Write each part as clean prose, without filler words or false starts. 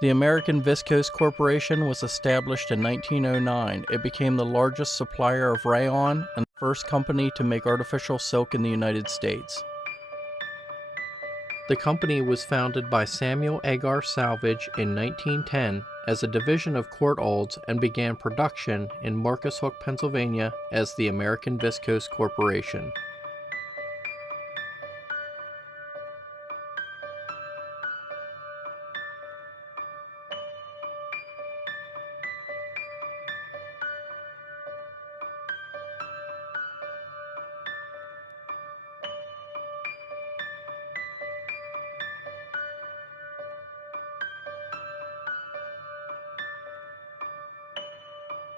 The American Viscos Corporation was established in 1909. It became the largest supplier of rayon and the first company to make artificial silk in the United States. The company was founded by Samuel Agar Salvage in 1910 as a division of Courtaulds and began production in Marcus Hook, Pennsylvania as the American Viscos Corporation.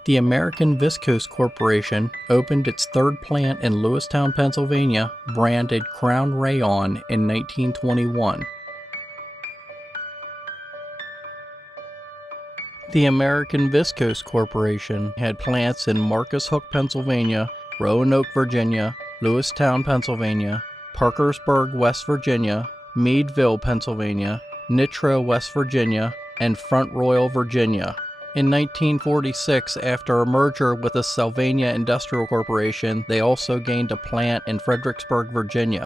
The American Viscose Corporation opened its third plant in Lewistown, Pennsylvania, branded Crown Rayon in 1921. The American Viscose Corporation had plants in Marcus Hook, Pennsylvania, Roanoke, Virginia, Lewistown, Pennsylvania, Parkersburg, West Virginia, Meadville, Pennsylvania, Nitro, West Virginia, and Front Royal, Virginia. In 1946, after a merger with the Sylvania Industrial Corporation, they also gained a plant in Fredericksburg, Virginia.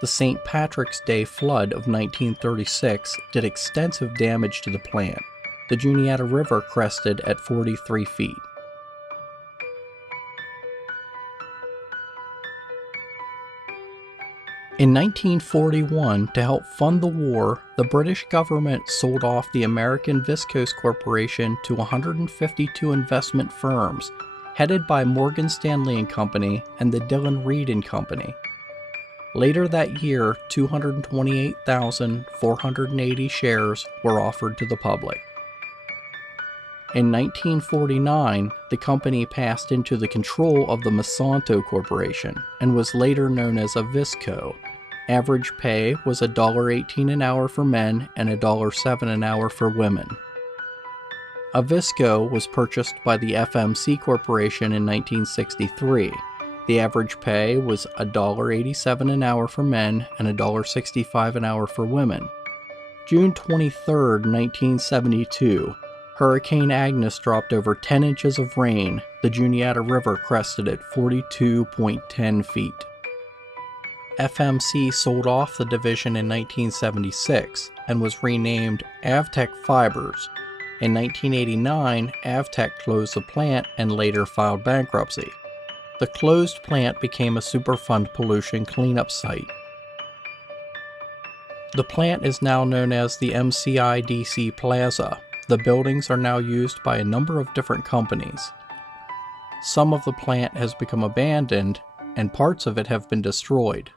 The St. Patrick's Day flood of 1936 did extensive damage to the plant. The Juniata River crested at 43 feet. In 1941, to help fund the war, the British government sold off the American Viscose Corporation to 152 investment firms, headed by Morgan Stanley & Company and the Dillon Read & Company. Later that year, 228,480 shares were offered to the public. In 1949, the company passed into the control of the Monsanto Corporation and was later known as a Visco. Average pay was $1.18 an hour for men and $1.07 an hour for women. A Visco was purchased by the FMC Corporation in 1963. The average pay was $1.87 an hour for men and $1.65 an hour for women. June 23, 1972. Hurricane Agnes dropped over 10 inches of rain. The Juniata River crested at 42.10 feet. FMC sold off the division in 1976 and was renamed Avtech Fibers. In 1989, Avtech closed the plant and later filed bankruptcy. The closed plant became a Superfund pollution cleanup site. The plant is now known as the MCIDC Plaza. The buildings are now used by a number of different companies. Some of the plant has become abandoned, and parts of it have been destroyed.